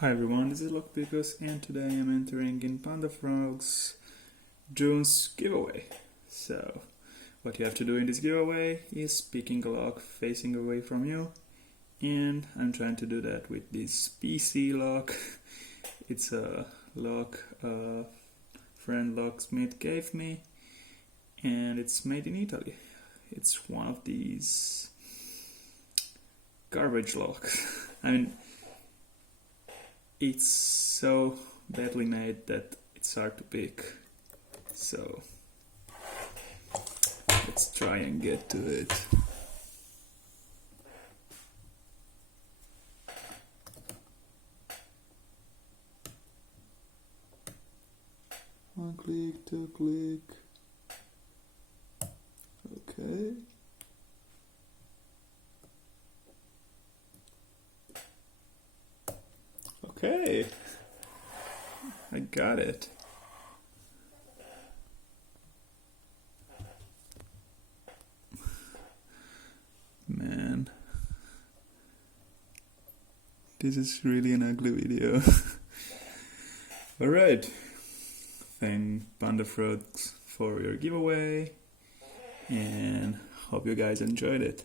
Hi everyone, this is Lockpickers and today I'm entering in Panda Frog's June's giveaway. So, what you have to do in this giveaway is picking a lock facing away from you, and I'm trying to do that with this PC lock. It's a lock a friend Locksmith gave me, and it's made in Italy. It's one of these garbage locks. It's so badly made that it's hard to pick. So let's try and get to it. One click, two click. Okay. Okay, I got it. Man, this is really an ugly video. Alright, thank Panda Frogs for your giveaway and hope you guys enjoyed it.